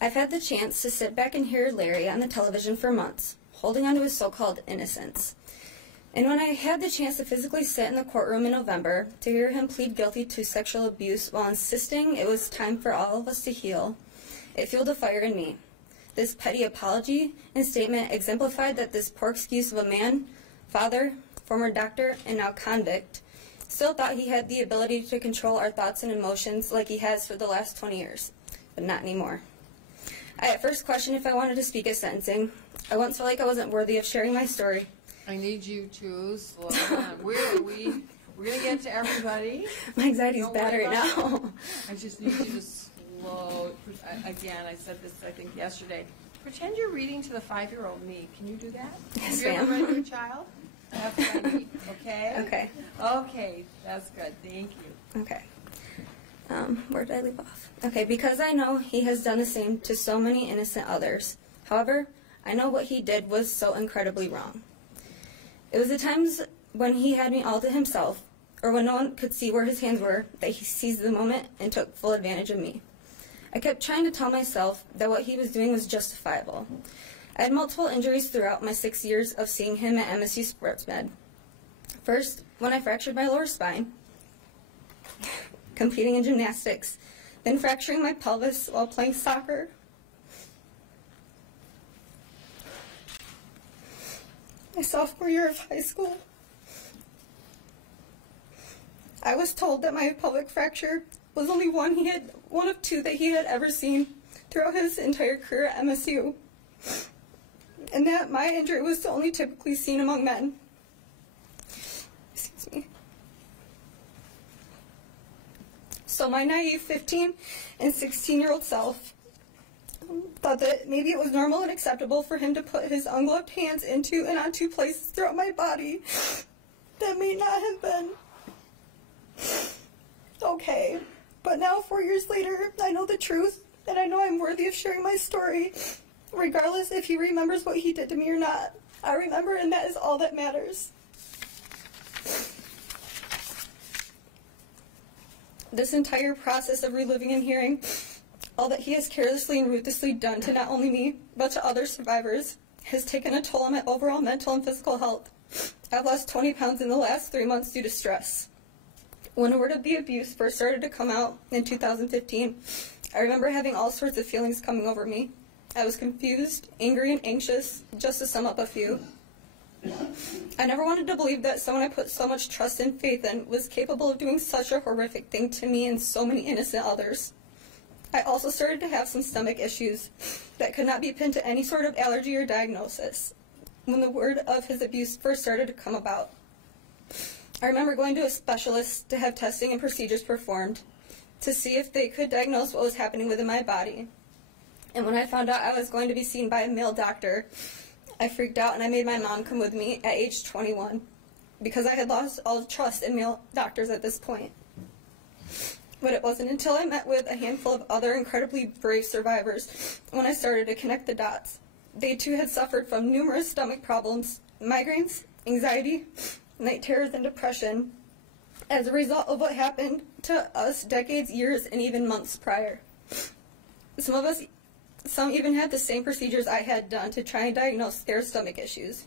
I've had the chance to sit back and hear Larry on the television for months, holding on to his so-called innocence. And when I had the chance to physically sit in the courtroom in November to hear him plead guilty to sexual abuse while insisting it was time for all of us to heal, it fueled a fire in me. This petty apology and statement exemplified that this poor excuse of a man, father, former doctor, and now convict, still thought he had the ability to control our thoughts and emotions like he has for the last 20 years, but not anymore. I at first questioned if I wanted to speak at sentencing. I once felt like I wasn't worthy of sharing my story. I need you to slow down. We're going to get to everybody. My anxiety's bad right now. I just need you to slow. Again, I said this, I think, yesterday. Pretend you're reading to the 5-year-old me. Can you do that? Yes, ma'am. Have you ever read to a child? That's what I need, okay? Okay. Okay, that's good. Thank you. Okay. Where did I leave off? Okay, because I know he has done the same to so many innocent others. However, I know what he did was so incredibly wrong. It was the times when he had me all to himself, or when no one could see where his hands were, that he seized the moment and took full advantage of me. I kept trying to tell myself that what he was doing was justifiable. I had multiple injuries throughout my 6 years of seeing him at MSU Sports Med. First, when I fractured my lower spine, competing in gymnastics, then fracturing my pelvis while playing soccer. My sophomore year of high school, I was told that my pelvic fracture was only one of two that he had ever seen throughout his entire career at MSU, and that my injury was only typically seen among men. Excuse me. So my naive 15 and 16-year-old self thought that maybe it was normal and acceptable for him to put his ungloved hands into and onto places throughout my body that may not have been okay. But now, 4 years later, I know the truth, and I know I'm worthy of sharing my story, regardless if he remembers what he did to me or not. I remember, and that is all that matters. This entire process of reliving and hearing all that he has carelessly and ruthlessly done to not only me, but to other survivors, has taken a toll on my overall mental and physical health. I've lost 20 pounds in the last 3 months due to stress. When word of the abuse first started to come out in 2015, I remember having all sorts of feelings coming over me. I was confused, angry, and anxious, just to sum up a few. I never wanted to believe that someone I put so much trust and faith in was capable of doing such a horrific thing to me and so many innocent others. I also started to have some stomach issues that could not be pinned to any sort of allergy or diagnosis when the word of his abuse first started to come about. I remember going to a specialist to have testing and procedures performed to see if they could diagnose what was happening within my body. And when I found out I was going to be seen by a male doctor, I freaked out and I made my mom come with me at age 21 because I had lost all trust in male doctors at this point. But it wasn't until I met with a handful of other incredibly brave survivors when I started to connect the dots. They too had suffered from numerous stomach problems, migraines, anxiety, night terrors, and depression as a result of what happened to us decades, years, and even months prior. Some even had the same procedures I had done to try and diagnose their stomach issues.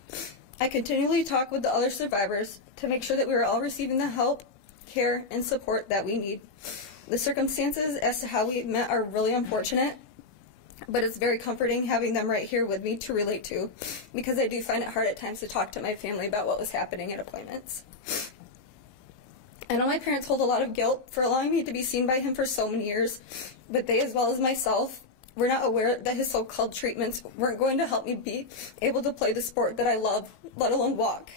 I continually talked with the other survivors to make sure that we were all receiving the help, care, and support that we need. The circumstances as to how we met are really unfortunate, but it's very comforting having them right here with me to relate to, because I do find it hard at times to talk to my family about what was happening at appointments. I know my parents hold a lot of guilt for allowing me to be seen by him for so many years, but they, as well as myself, were not aware that his so-called treatments weren't going to help me be able to play the sport that I love, let alone walk.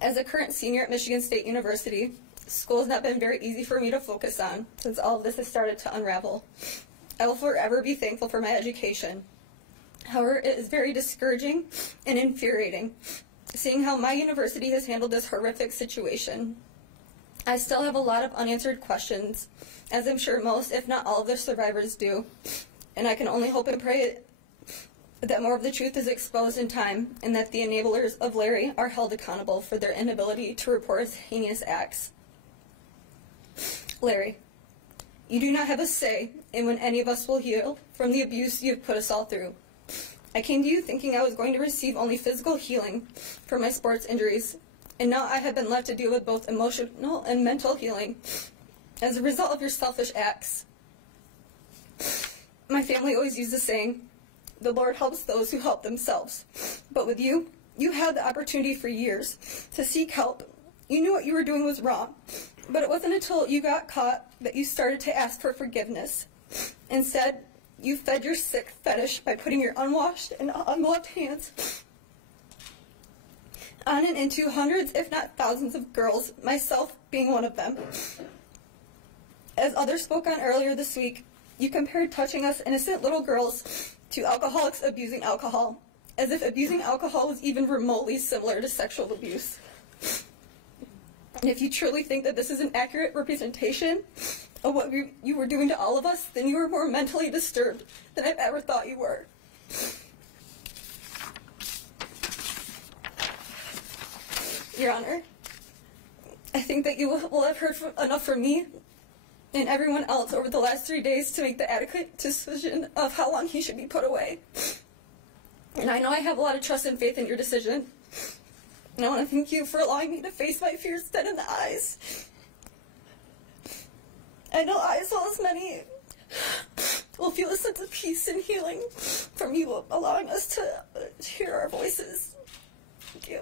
As a current senior at Michigan State University, school has not been very easy for me to focus on since all of this has started to unravel. I will forever be thankful for my education. However, it is very discouraging and infuriating seeing how my university has handled this horrific situation. I still have a lot of unanswered questions, as I'm sure most, if not all, of the survivors do, and I can only hope and pray that more of the truth is exposed in time and that the enablers of Larry are held accountable for their inability to report his heinous acts. Larry, You do not have a say in when any of us will heal from the abuse you have put us all through. I came to you thinking I was going to receive only physical healing for my sports injuries, and now I have been left to deal with both emotional and mental healing as a result of your selfish acts. My family always used the saying, the Lord helps those who help themselves. But with you, you had the opportunity for years to seek help. You knew what you were doing was wrong, but it wasn't until you got caught that you started to ask for forgiveness. Instead, you fed your sick fetish by putting your unwashed and ungloved hands on and into hundreds, if not thousands of girls, myself being one of them. As others spoke on earlier this week, you compared touching us innocent little girls to alcoholics abusing alcohol, as if abusing alcohol was even remotely similar to sexual abuse. And if you truly think that this is an accurate representation of what you were doing to all of us, then you are more mentally disturbed than I've ever thought you were. Your Honor, I think that you will have heard enough from me and everyone else over the last 3 days to make the adequate decision of how long he should be put away. And I know I have a lot of trust and faith in your decision. And I want to thank you for allowing me to face my fears dead in the eyes. I know I, as well as many, will feel a sense of peace and healing from you allowing us to hear our voices. Thank you.